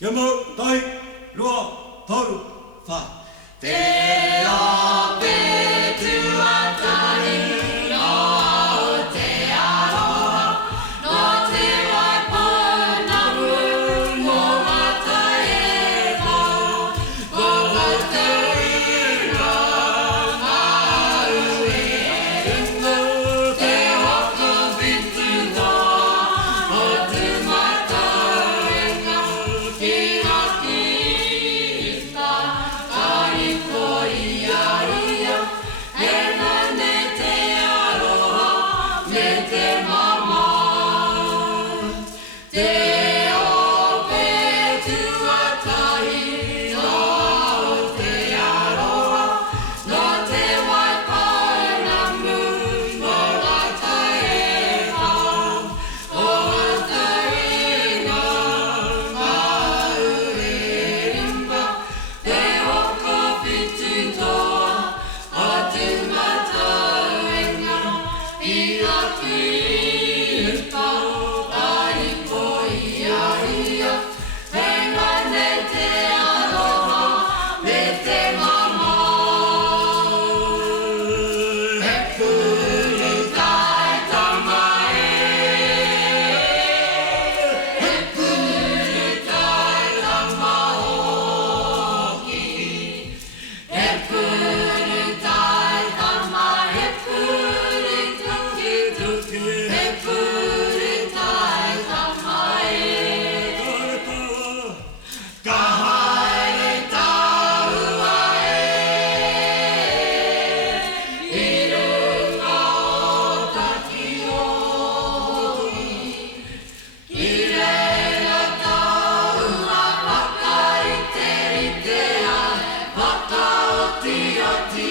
Gemma, Tai, Lua, Taru, Fa. Te ape tuatari no te aroha no te waipuna mo mataeka ko mataina maueina te hoko bitu no o te mataeka ki kita ko ia ia e nane te aroha me te mama te ope tuatahi no te aroha no te waipana mu no mataeka o mataina mauerimba te hoko pitu toa o te mataenga i a kita ai ko ia ia e ngane te aroha me te mama e puru tai tamae e puru tai tamaoki e puru tai tama e puru tuki tuki e puru tai tama ka haere taua i runga o ka kioi i reira taua whakaite ritea whakaoti oti